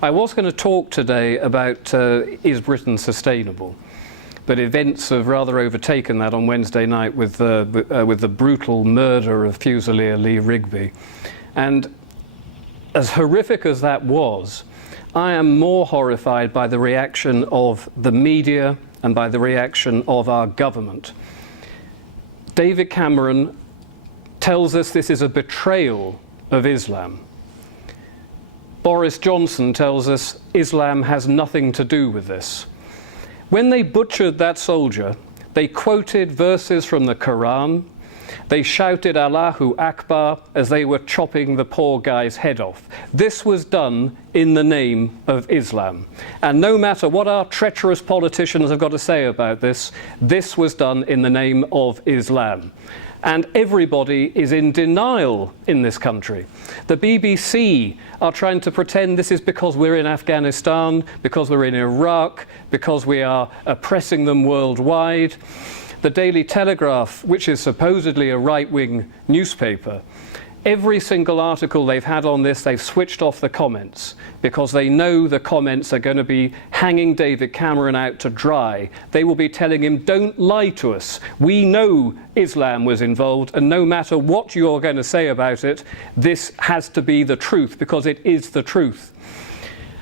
I was going to talk today about is Britain sustainable, but events have rather overtaken that on Wednesday night with the brutal murder of Fusilier Lee Rigby. And as horrific as that was, I am more horrified by the reaction of the media and by the reaction of our government. David Cameron tells us this is a betrayal of Islam. Boris Johnson tells us Islam has nothing to do with this. When they butchered that soldier, they quoted verses from the Quran. They shouted Allahu Akbar as they were chopping the poor guy's head off. This was done in the name of Islam. And no matter what our treacherous politicians have got to say about this, this was done in the name of Islam. And everybody is in denial in this country. The BBC are trying to pretend this is because we're in Afghanistan, because we're in Iraq, because we are oppressing them worldwide. The Daily Telegraph, which is supposedly a right-wing newspaper, every single article they've had on this, they've switched off the comments because they know the comments are going to be hanging David Cameron out to dry. They will be telling him, don't lie to us. We know Islam was involved, and no matter what you're going to say about it, this has to be the truth because it is the truth.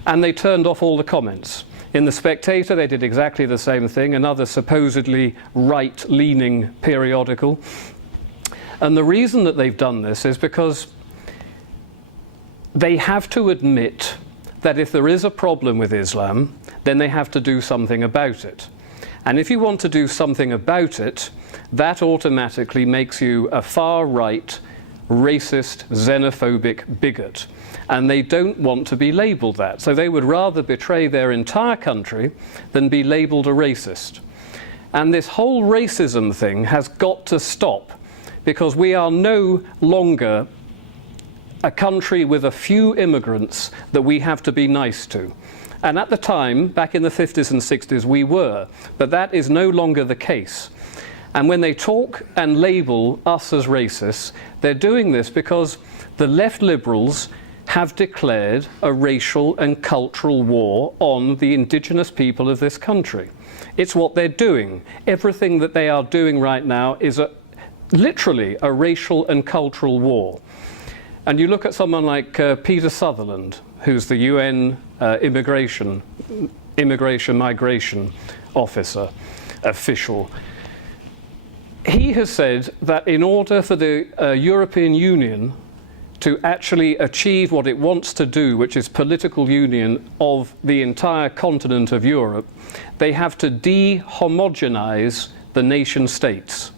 And they turned off all the comments. In The Spectator, they did exactly the same thing, another supposedly right-leaning periodical. And the reason that they've done this is because they have to admit that if there is a problem with Islam, then they have to do something about it. And if you want to do something about it, that automatically makes you a far-right, racist, xenophobic bigot. And they don't want to be labelled that. So they would rather betray their entire country than be labelled a racist. And this whole racism thing has got to stop, because we are no longer a country with a few immigrants that we have to be nice to. And at the time, back in the 50s and 60s, we were. But that is no longer the case. And when they talk and label us as racists, they're doing this because the left liberals have declared a racial and cultural war on the indigenous people of this country. It's what they're doing. Everything that they are doing right now is literally a racial and cultural war. And you look at someone like Peter Sutherland, who's the UN migration officer, official. He has said that in order for the European Union to actually achieve what it wants to do, which is political union of the entire continent of Europe, they have to de-homogenize the nation states.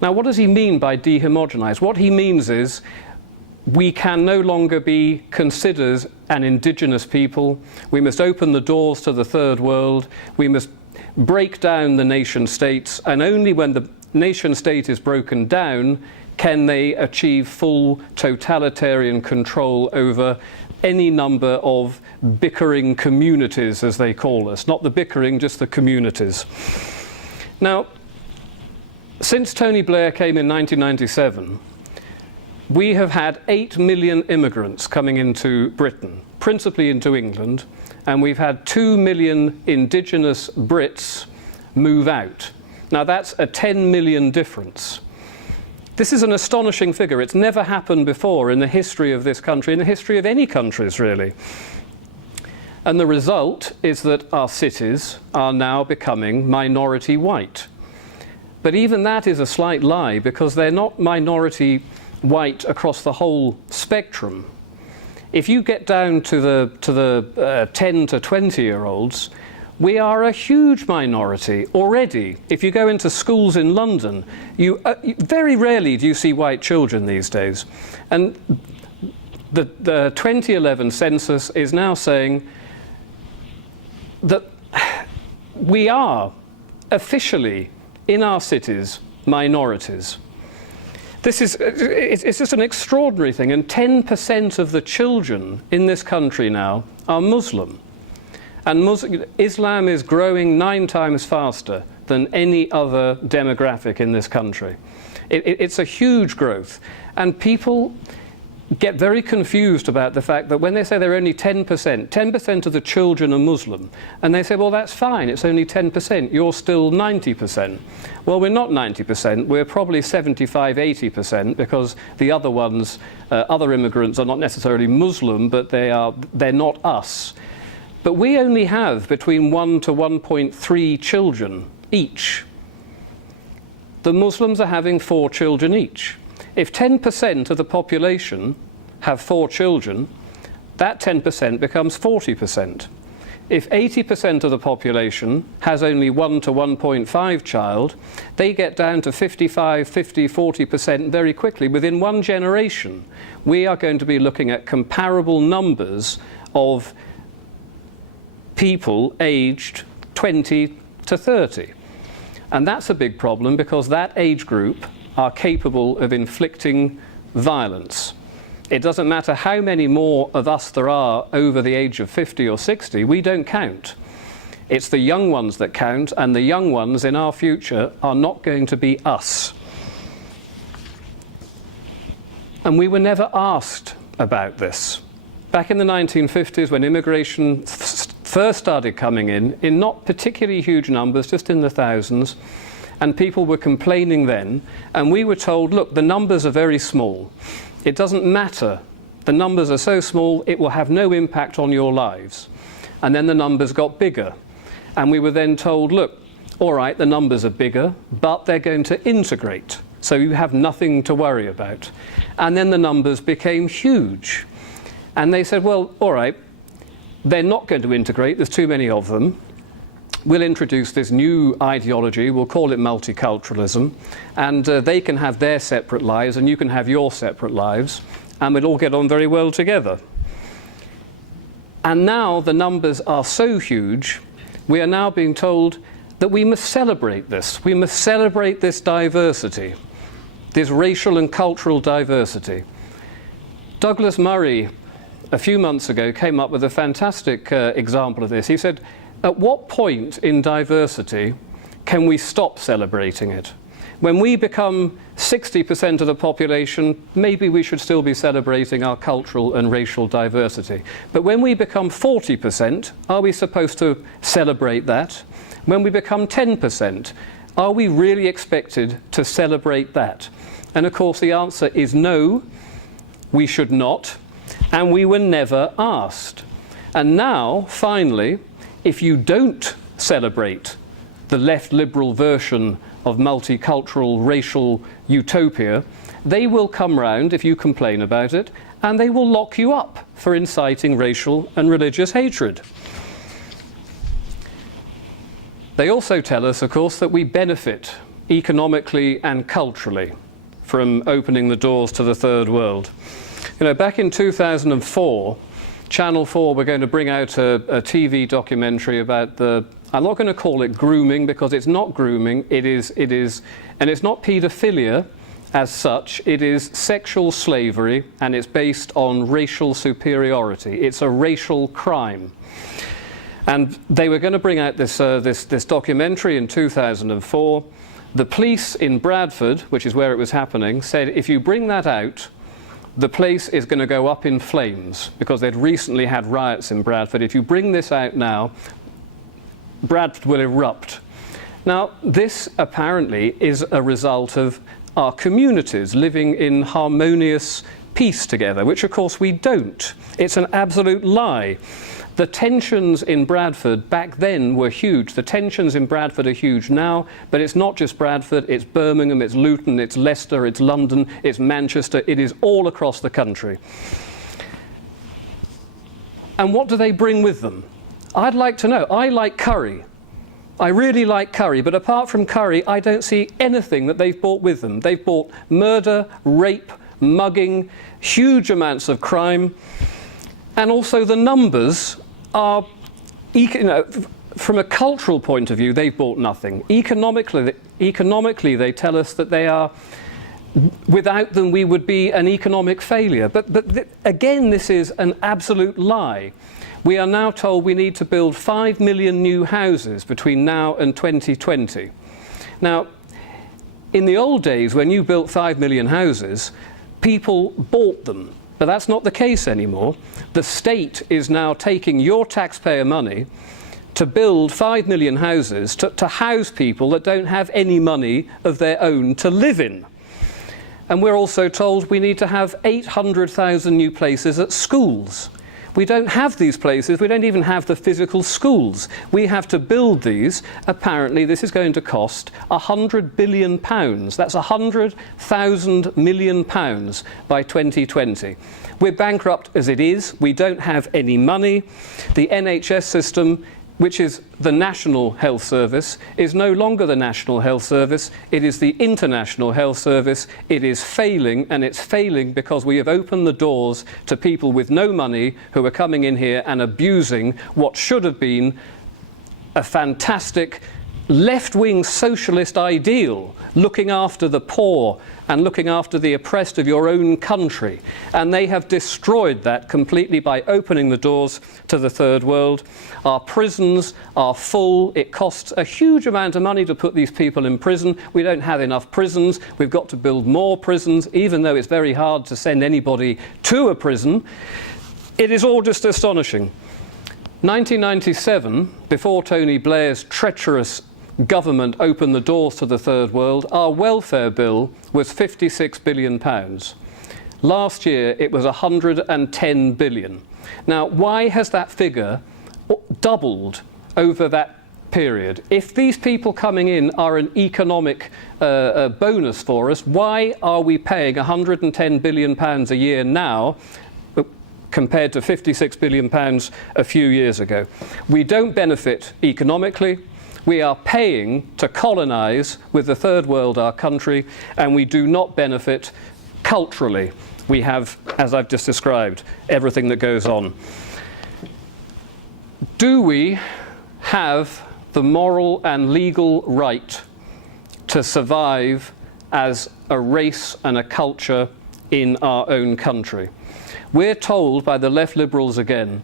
Now, what does he mean by de-homogenize? What he means is we can no longer be considered an indigenous people. We must open the doors to the third world. We must break down the nation states, and only when the nation state is broken down can they achieve full totalitarian control over any number of bickering communities, as they call us. Not the bickering, just the communities. Now, since Tony Blair came in 1997, we have had 8 million immigrants coming into Britain, principally into England, and we've had 2 million indigenous Brits move out. Now that's a 10 million difference. This is an astonishing figure. It's never happened before in the history of this country, in the history of any countries really. And the result is that our cities are now becoming minority white. But even that is a slight lie, because they're not minority white across the whole spectrum. If you get down to the 10 to 20-year-olds, we are a huge minority already. If you go into schools in London, very rarely do you see white children these days. And the 2011 census is now saying that we are officially, in our cities, minorities. It's just an extraordinary thing, and 10% of the children in this country now are Muslim. And Islam is growing 9 times faster than any other demographic in this country. It's a huge growth. And people get very confused about the fact that when they say they're only 10% of the children are Muslim, and they say, well, that's fine, it's only 10%, you're still 90%. Well, we're not 90%, we're probably 75, 80%, because the other ones, other immigrants are not necessarily Muslim, but they're not us. But we only have between 1 to 1.3 children each. The Muslims are having 4 children each. If 10% of the population have 4 children, that 10% becomes 40%. If 80% of the population has only 1 to 1.5 child, they get down to 55, 50, 40% very quickly. Within one generation, we are going to be looking at comparable numbers of people aged 20 to 30. And that's a big problem, because that age group are capable of inflicting violence. It doesn't matter how many more of us there are over the age of 50 or 60, we don't count. It's the young ones that count, and the young ones in our future are not going to be us. And we were never asked about this. Back in the 1950s, when immigration first started coming in not particularly huge numbers, just in the thousands, and people were complaining then, and we were told, look, the numbers are very small. It doesn't matter. The numbers are so small, it will have no impact on your lives. And then the numbers got bigger. And we were then told, look, all right, the numbers are bigger, but they're going to integrate. So you have nothing to worry about. And then the numbers became huge. And they said, well, all right, they're not going to integrate. There's too many of them. We'll introduce this new ideology, we'll call it multiculturalism, and they can have their separate lives and you can have your separate lives, and we'll all get on very well together. And now the numbers are so huge, we are now being told that we must celebrate this. We must celebrate this diversity, this racial and cultural diversity. Douglas Murray, a few months ago, came up with a fantastic example of this. He said, at what point in diversity can we stop celebrating it? When we become 60% of the population, maybe we should still be celebrating our cultural and racial diversity. But when we become 40%, are we supposed to celebrate that? When we become 10%, are we really expected to celebrate that? And of course the answer is no, we should not, and we were never asked. And now, finally, if you don't celebrate the left liberal version of multicultural racial utopia, they will come round if you complain about it, and they will lock you up for inciting racial and religious hatred. They also tell us, of course, that we benefit economically and culturally from opening the doors to the third world. You know, back in 2004, Channel 4 were going to bring out a TV documentary about I'm not going to call it grooming, because it's not grooming, it is, and it's not paedophilia as such, it is sexual slavery, and it's based on racial superiority. It's a racial crime. And they were going to bring out this documentary in 2004. The police in Bradford, which is where it was happening, said if you bring that out, the place is going to go up in flames, because they'd recently had riots in Bradford. If you bring this out now, Bradford will erupt. Now, this apparently is a result of our communities living in harmonious peace together, which of course we don't. It's an absolute lie. The tensions in Bradford back then were huge. The tensions in Bradford are huge now, but it's not just Bradford, it's Birmingham, it's Luton, it's Leicester, it's London, it's Manchester, it is all across the country. And what do they bring with them? I'd like to know. I like curry. I really like curry, but apart from curry, I don't see anything that they've brought with them. They've brought murder, rape, mugging, huge amounts of crime, and also the numbers are, from a cultural point of view, they've bought nothing. Economically, they tell us that they are, without them we would be an economic failure. But again, this is an absolute lie. We are now told we need to build 5 million new houses between now and 2020. Now, in the old days, when you built 5 million houses, people bought them. But that's not the case anymore. The state is now taking your taxpayer money to build 5 million houses to house people that don't have any money of their own to live in. And we're also told we need to have 800,000 new places at schools. We don't have these places. We don't even have the physical schools. We have to build these. Apparently, this is going to cost £100 billion. That's £100,000 million by 2020. We're bankrupt as it is. We don't have any money. The NHS system, which is the National Health Service, is no longer the National Health Service. It is the International Health Service. It is failing, and it's failing because we have opened the doors to people with no money who are coming in here and abusing what should have been a fantastic left-wing socialist ideal, looking after the poor and looking after the oppressed of your own country. And they have destroyed that completely by opening the doors to the third world. Our prisons are full. It costs a huge amount of money to put these people in prison. We don't have enough prisons. We've got to build more prisons, even though it's very hard to send anybody to a prison. It is all just astonishing. 1997, before Tony Blair's treacherous government opened the doors to the third world, our welfare bill was £56 billion. Last year it was £110 billion. Now, why has that figure doubled over that period? If these people coming in are an economic bonus for us, why are we paying £110 billion a year now compared to £56 billion a few years ago? We don't benefit economically. We are paying to colonise with the third world our country, and we do not benefit culturally. We have, as I've just described, everything that goes on. Do we have the moral and legal right to survive as a race and a culture in our own country? We're told by the left liberals again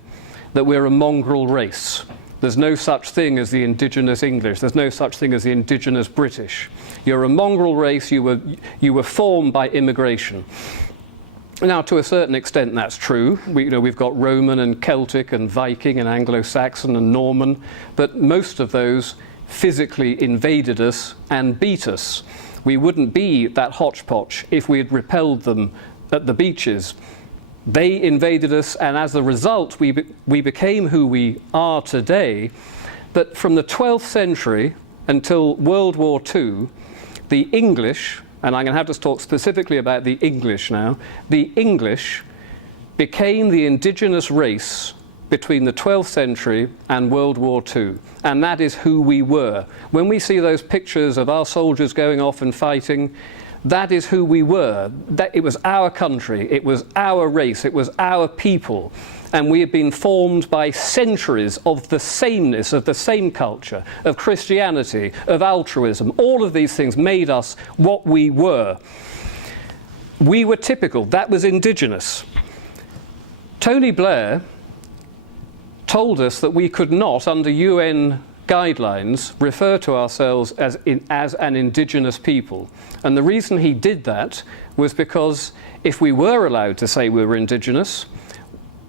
that we're a mongrel race. There's no such thing as the indigenous English. There's no such thing as the indigenous British. You're a mongrel race. You were formed by immigration. Now, to a certain extent, that's true. We've got Roman and Celtic and Viking and Anglo-Saxon and Norman, but most of those physically invaded us and beat us. We wouldn't be that hodgepodge if we had repelled them at the beaches. They invaded us, and as a result, we became who we are today. But from the 12th century until World War II, the English, and I'm going to have to talk specifically about the English now, the English became the indigenous race between the 12th century and World War II. And that is who we were. When we see those pictures of our soldiers going off and fighting, that is who we were. It was our country, it was our race, it was our people. And we have been formed by centuries of the sameness, of the same culture, of Christianity, of altruism. All of these things made us what we were. We were typical. That was indigenous. Tony Blair told us that we could not, under UN guidelines, refer to ourselves as an indigenous people. And the reason he did that was because if we were allowed to say we were indigenous,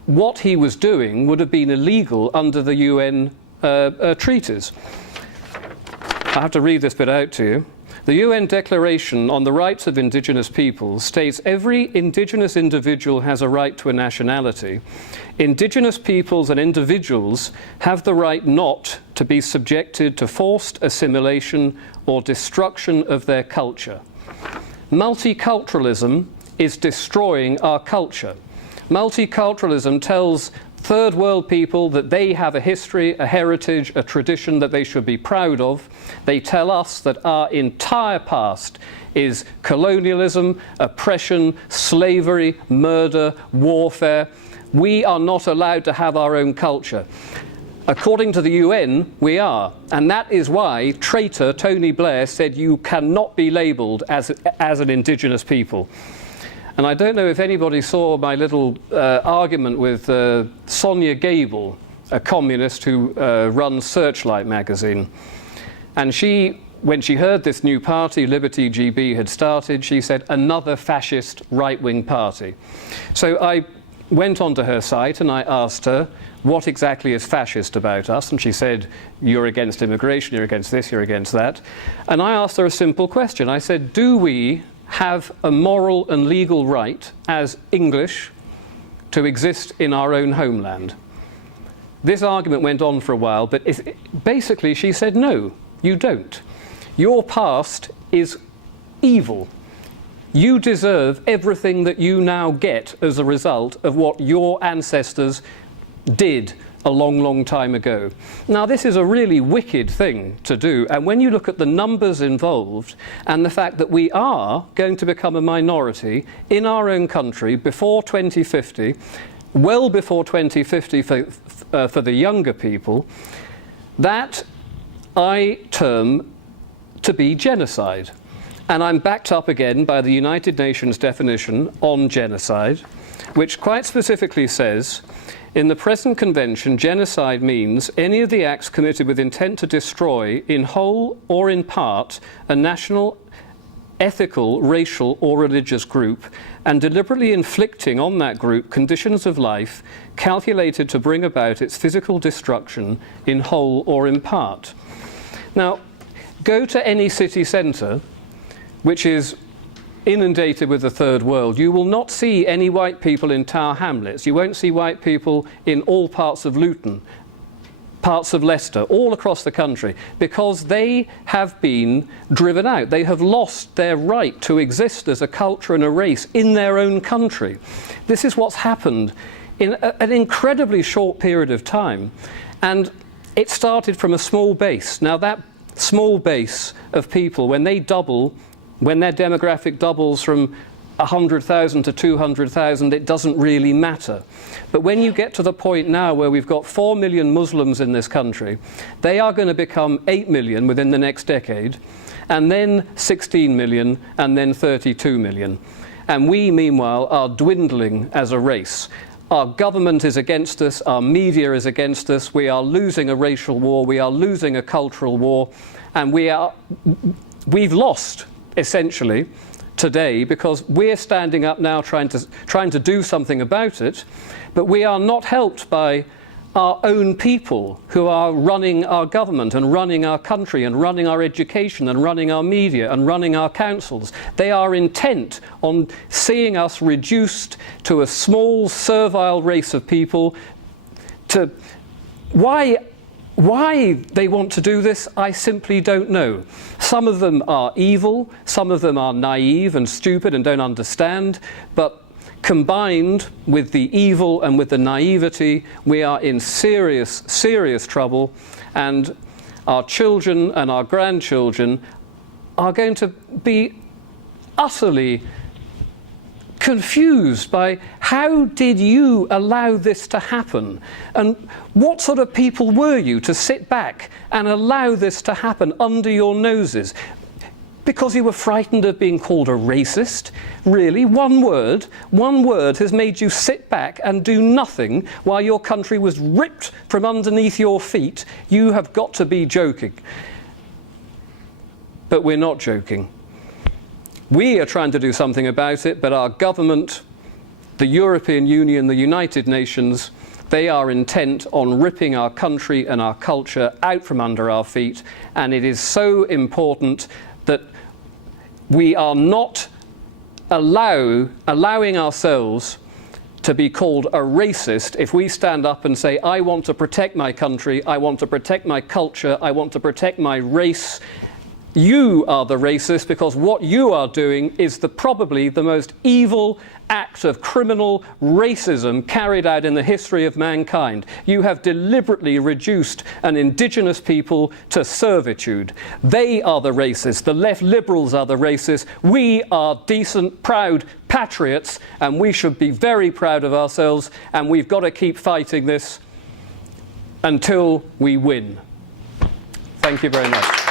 what he was doing would have been illegal under the UN treaties. I have to read this bit out to you. The UN Declaration on the Rights of Indigenous Peoples states every indigenous individual has a right to a nationality. Indigenous peoples and individuals have the right not to be subjected to forced assimilation or destruction of their culture. Multiculturalism is destroying our culture. Multiculturalism tells third world people that they have a history, a heritage, a tradition that they should be proud of. They tell us that our entire past is colonialism, oppression, slavery, murder, warfare. We are not allowed to have our own culture. According to the UN, we are. And that is why traitor Tony Blair said you cannot be labelled as an indigenous people. And I don't know if anybody saw my little argument with Sonia Gable, a communist who runs Searchlight magazine. And she when she heard this new party, Liberty GB, had started, she said, another fascist right-wing party. So I went onto her site and I asked her, what exactly is fascist about us? And she said, you're against immigration, you're against this, you're against that. And I asked her a simple question. I said, do we have a moral and legal right as English to exist in our own homeland? This argument went on for a while, but basically she said, no, you don't. Your past is evil. You deserve everything that you now get as a result of what your ancestors did a long, long time ago. Now, this is a really wicked thing to do, and when you look at the numbers involved and the fact that we are going to become a minority in our own country before 2050, well before 2050 for the younger people, that I term to be genocide. And I'm backed up again by the United Nations definition on genocide, which quite specifically says, in the present convention, genocide means any of the acts committed with intent to destroy, in whole or in part, a national, ethical, racial or religious group, and deliberately inflicting on that group conditions of life calculated to bring about its physical destruction in whole or in part. Now, go to any city centre which is inundated with the third world. You will not see any white people in Tower Hamlets. You won't see white people in all parts of Luton, parts of Leicester, all across the country, because they have been driven out. They have lost their right to exist as a culture and a race in their own country. This is what's happened in an incredibly short period of time. And it started from a small base. Now, that small base of people, when they double, when their demographic doubles from 100,000 to 200,000, it doesn't really matter. But when you get to the point now where we've got 4 million Muslims in this country, they are going to become 8 million within the next decade, and then 16 million, and then 32 million. And we, meanwhile, are dwindling as a race. Our government is against us, our media is against us, we are losing a racial war, we are losing a cultural war, and we've lost, essentially, today, because we're standing up now trying to do something about it, but we are not helped by our own people who are running our government and running our country and running our education and running our media and running our councils. They are intent on seeing us reduced to a small, servile race of people. Why they want to do this, I simply don't know. Some of them are evil, some of them are naive and stupid and don't understand, but combined with the evil and with the naivety, we are in serious, serious trouble, and our children and our grandchildren are going to be utterly confused by how did you allow this to happen, and what sort of people were you to sit back and allow this to happen under your noses? Because you were frightened of being called a racist? Really? One word has made you sit back and do nothing while your country was ripped from underneath your feet? You have got to be joking. But we're not joking. We are trying to do something about it, but our government, the European Union, the United Nations, they are intent on ripping our country and our culture out from under our feet, and it is so important that we are not allowing ourselves to be called a racist if we stand up and say, I want to protect my country, I want to protect my culture, I want to protect my race. You are the racist, because what you are doing is probably the most evil act of criminal racism carried out in the history of mankind. You have deliberately reduced an indigenous people to servitude. They are the racists. The left liberals are the racists. We are decent, proud patriots, and we should be very proud of ourselves, and we've got to keep fighting this until we win. Thank you very much.